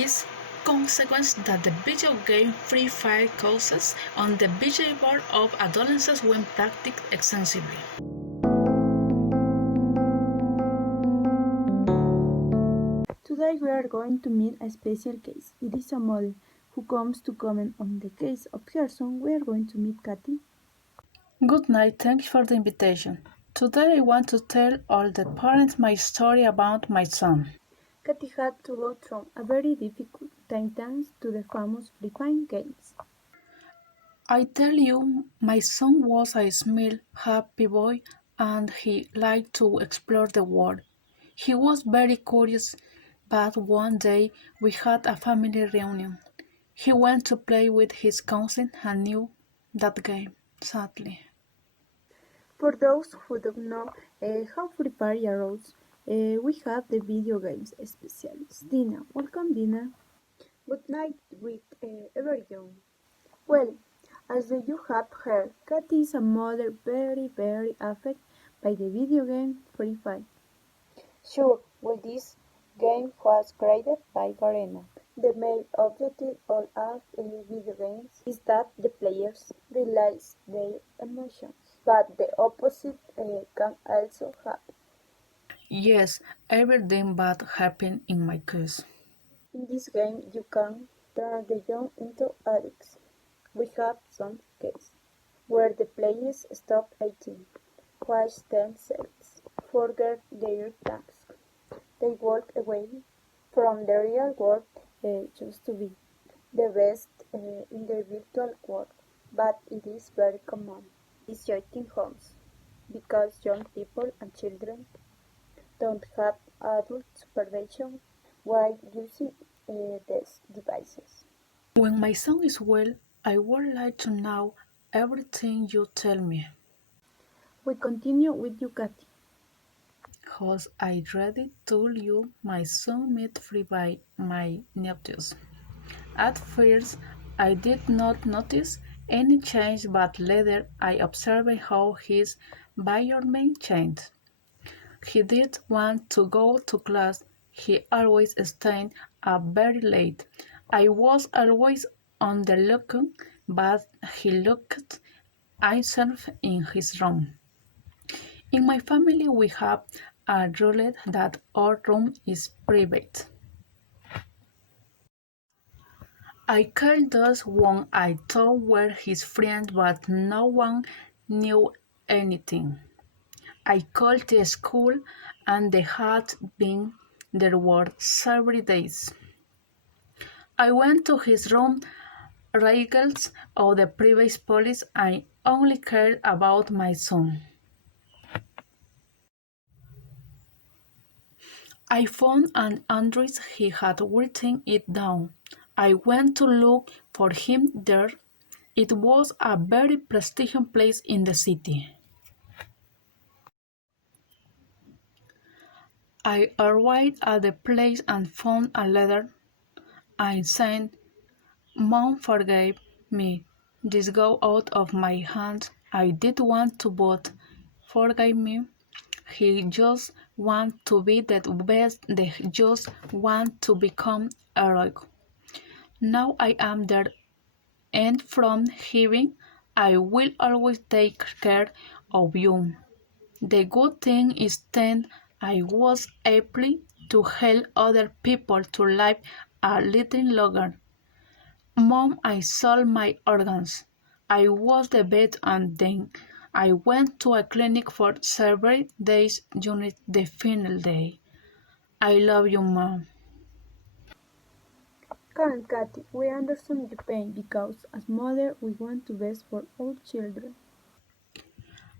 is consequence that the video game Free Fire causes on the behavior of adolescents when practiced extensively. Today we are going to meet a special case. It is a mother who comes to comment on the case of her son. We are going to meet Kathy. Good night, thank you for the invitation. Today I want to tell all the parents my story about my son. Kathy had to go through a very difficult time thanks to the famous Free Fire games. I tell you, my son was a small, happy boy and he liked to explore the world. He was very curious, but one day we had a family reunion. He went to play with his cousin and knew that game, sadly. For those who don't know how Free Fire arose, we have the video games specialist, Dina. Welcome, Dina. Good night with everyone. Well, as you have heard, Kathy is a mother very affected by the video game Free Fire. Sure, well, this game was created by Garena. The main objective of video games is that the players realize their emotions, but the opposite can also happen. Yes, everything bad happened in my case. In this game, you can turn the young into addicts. We have some cases where the players stop eating, watch themselves, forget their tasks. They walk away from the real world just to be the best in the virtual world, but it is very common. It's in homes because young people and children don't have adult supervision while using these devices. When my son is well, I would like to know everything you tell me. We continue with you, Kathy. As I already told you, my son met free by my nephews. At first, I did not notice any change, but later I observed how his environment changed. He did want to go to class. He always stayed up very late. I was always on the lookout, but he locked himself in his room. In my family, we have a rule that our room is private. I called those one I thought were his friends, but no one knew anything. I called the school, and they had been there were several days. I went to his room, regardless of the private police. I only cared about my son. I found an address. He had written it down. I went to look for him there. It was a very prestigious place in the city. I arrived at the place and found a letter. I said, "Mom forgave me. This got out of my hands. I did want to, but forgive me. He just wants to be the best. They just want to become heroic. Now I am there, and from heaven I will always take care of you." The good thing is that I was able to help other people to live a little longer. Mom, I sold my organs. I was the vet and then I went to a clinic for several days during the final day. I love you, Mom. Calm, Kathy. We understand your pain because, as mother, we want the best for all children.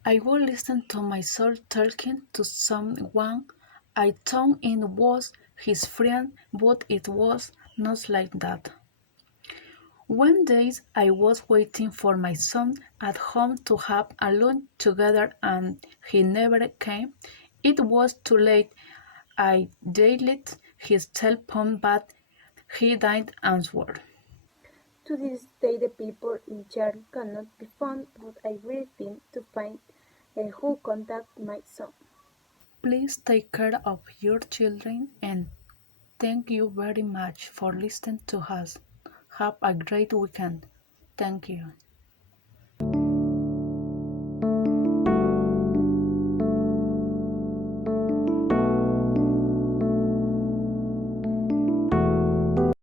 I would listen to my soul talking to someone I thought it was his friend, but it was not like that. One day I was waiting for my son at home to have a lunch together and he never came. It was too late. I dialed his cell phone but he didn't answer. To this day, the people in charge cannot be found, but I will think to find who contacted my son. Please take care of your children and Thank you very much for listening to us. Have a great weekend. Thank you.